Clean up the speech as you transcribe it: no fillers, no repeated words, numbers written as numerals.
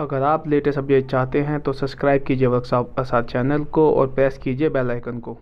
अगर आप latest update चाहते हैं तो सब्सक्राइब कीजिए वर्कशॉप आसाद चैनल को और प्रेस कीजिए बेल आइकन को।